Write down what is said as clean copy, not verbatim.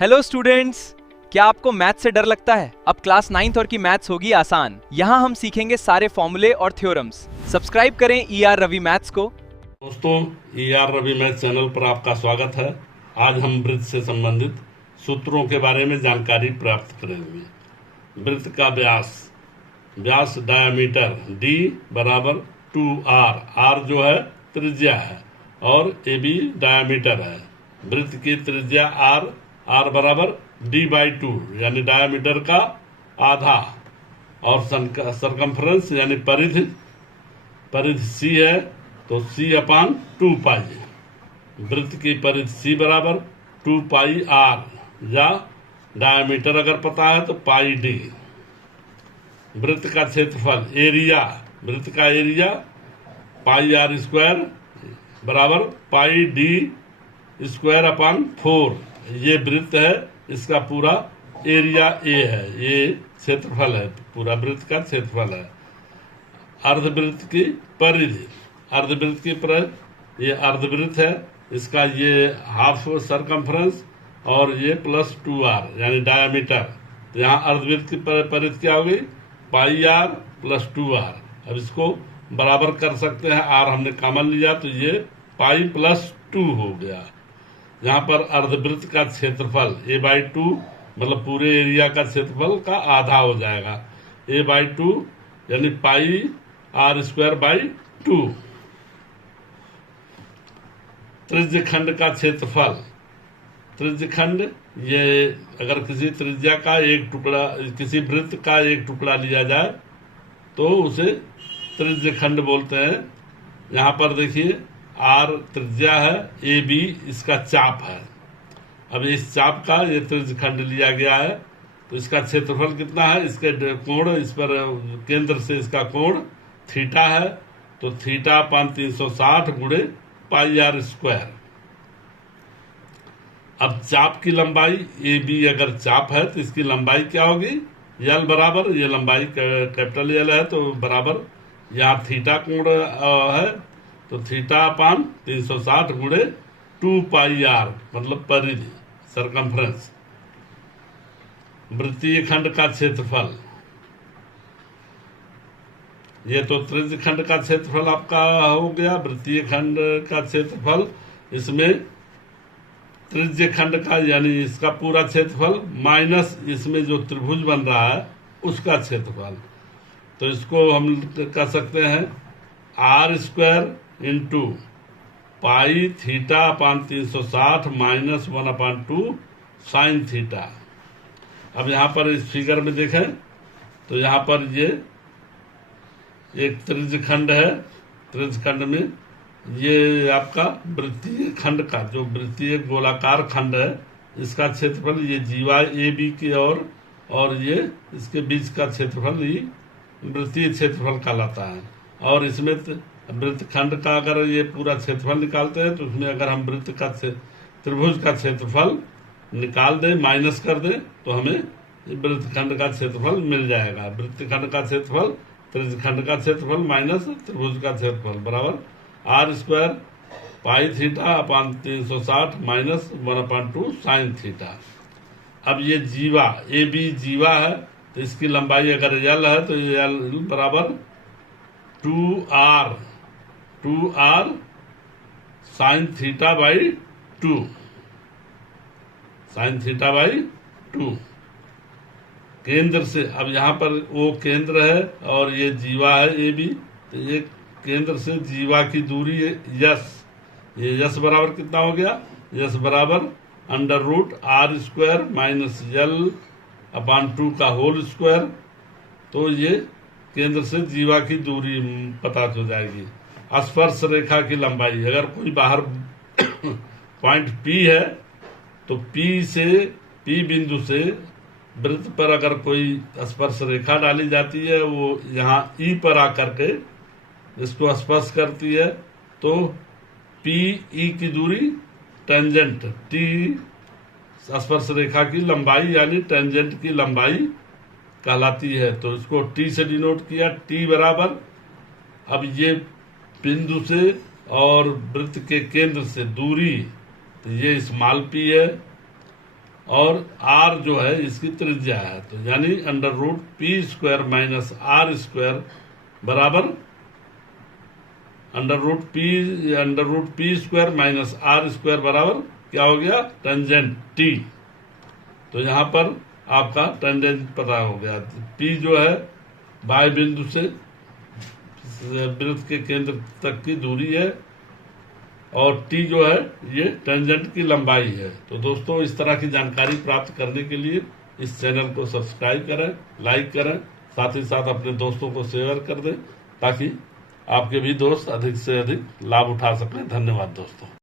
Hello students, क्या आपको math से डर लगता है? अब क्लास 9th और की मैथ्स होगी आसान। यहाँ हम सीखेंगे सारे फॉर्मूले और थ्योरम्स। सब्सक्राइब करें ER रवि मैथ्स को। दोस्तों, ER रवि मैथ चैनल पर आपका स्वागत है। आज हम वृत्त से संबंधित सूत्रों के बारे में जानकारी प्राप्त करेंगे। वृत्त का व्यास डायमीटर D बराबर 2R। R जो है त्रिज्या है और AB डायमीटर है। वृत्त की त्रिज्या R बराबर D/2 यानी डायमीटर का आधा, और सरकमफ्रेंस यानी परिधि C है तो C/2 पाई। वृत्त की परिधि C बराबर 2 पाई R, या डायमीटर अगर पता है तो पाई D। वृत्त का क्षेत्रफल वृत्त का एरिया पाई R स्क्वायर बराबर पाई D स्क्वायर अपॉन 4। ये वृत्त है, इसका पूरा एरिया A है, ये क्षेत्रफल है, पूरा वृत्त का क्षेत्रफल है। अर्धवृत्त की परिधि ये अर्धवृत्त है, इसका ये हाफ सरकमफ्रेंस और ये प्लस 2R यानी डायमीटर। तो यहाँ अर्धवृत्त की परिधि क्या होगी? पाई R प्लस 2R। अब इसको बराबर कर सकते हैं, R हमने कॉमन लिया तो ये पाई प्लस 2 हो गया। यहाँ पर अर्धवृत्त का क्षेत्रफल A/2 मतलब पूरे एरिया का क्षेत्रफल का आधा हो जाएगा। A/2 यानी पाई R स्क्वायर बाई 2। त्रिज्य खंड का क्षेत्रफल, त्रिज्य खंड ये अगर किसी त्रिज्या का एक टुकड़ा, किसी वृत्त का एक टुकड़ा लिया जाए तो उसे त्रिज्य खंड बोलते हैं। यहाँ पर देखिए R त्रिज्या है, AB इसका चाप है। अब इस चाप का ये त्रिज्य खंड लिया गया है तो इसका क्षेत्रफल कितना है? इसके कोण, इस पर केंद्र से इसका कोण थीटा है, तो θ/360 गुणे पाई R स्क्वायर। अब चाप की लंबाई AB अगर चाप है तो इसकी लंबाई क्या होगी? L बराबर, ये लंबाई कैपिटल L है तो बराबर, यहाँ थीटा कोण है तो θ/360 गुणे 2 पाई R मतलब परिधि, सरकमफ्रेंस। वृत्तीय खंड का क्षेत्रफल, ये तो त्रिज्य खंड का क्षेत्रफल आपका हो गया। वृत्तीय खंड का क्षेत्रफल, इसमें त्रिज्य खंड का यानी इसका पूरा क्षेत्रफल माइनस इसमें जो त्रिभुज बन रहा है उसका क्षेत्रफल। तो इसको हम कर सकते हैं R square into pi θ/360 minus 1/2 sine theta. अब यहाँ पर इस फिगर में देखें तो यहाँ पर ये एक त्रिज्य खंड है। त्रिज्य खंड में ये आपका वृत्तीय खंड का, जो वृत्तीय गोलाकार खंड है, इसका क्षेत्रफल ये जीवा AB की और ये इसके बीच का क्षेत्रफल ही वृत्तीय क्षेत्रफल कहलाता है। और इसमें वृत्त खंड का अगर ये पूरा क्षेत्रफल निकालते हैं तो उसमें अगर हम वृत्त का त्रिभुज का क्षेत्रफल निकाल दें, माइनस कर दें, तो हमें वृत्त खंड का क्षेत्रफल मिल जाएगा। वृत्त खंड का क्षेत्रफल त्रिज्य खंड का क्षेत्रफल माइनस त्रिभुज का क्षेत्रफल बराबर R square pi θ/360 minus 1/2 sine theta. अब ये जीवा AB जीवा है तो इसकी लंबाई अगर L है तो L बराबर 2R साइन θ/2, साइन θ/2। केंद्र से, अब यहाँ पर वो केंद्र है और ये जीवा है AB, तो ये केंद्र से जीवा की दूरी है यस। ये यस बराबर कितना हो गया? यस बराबर √R स्क्वायर माइनस L/2 का होल स्क्वायर। तो ये केंद्र से जीवा की दूरी पता चल जाएगी। स्पर्श रेखा की लंबाई, अगर कोई बाहर पॉइंट P है तो P बिंदु से वृत्त पर अगर कोई स्पर्श रेखा डाली जाती है, वो यहाँ E पर आकर के इसको स्पर्श करती है, तो PE की दूरी टेंजेंट T स्पर्श रेखा की लंबाई यानी टेंजेंट की लंबाई कहलाती है। तो इसको T से डिनोट किया, T बराबर, अब ये बिंदु से और वृत्त के केंद्र से दूरी, तो ये स्मॉल p है और r जो है इसकी त्रिज्या है, तो यानी under root P square minus R square बराबर under root P square minus R square बराबर क्या हो गया, टेंजेंट टी। तो यहां पर आपका टेंजेंट पता हो गया। पी जो है बाह्य बिंदु से वृत्त के केंद्र तक की दूरी है और टी जो है ये टेंजेंट की लंबाई है। तो दोस्तों, इस तरह की जानकारी प्राप्त करने के लिए इस चैनल को सब्सक्राइब करें, लाइक करें, साथ ही साथ अपने दोस्तों को शेयर कर दें ताकि आपके भी दोस्त अधिक से अधिक लाभ उठा सकें। धन्यवाद दोस्तों।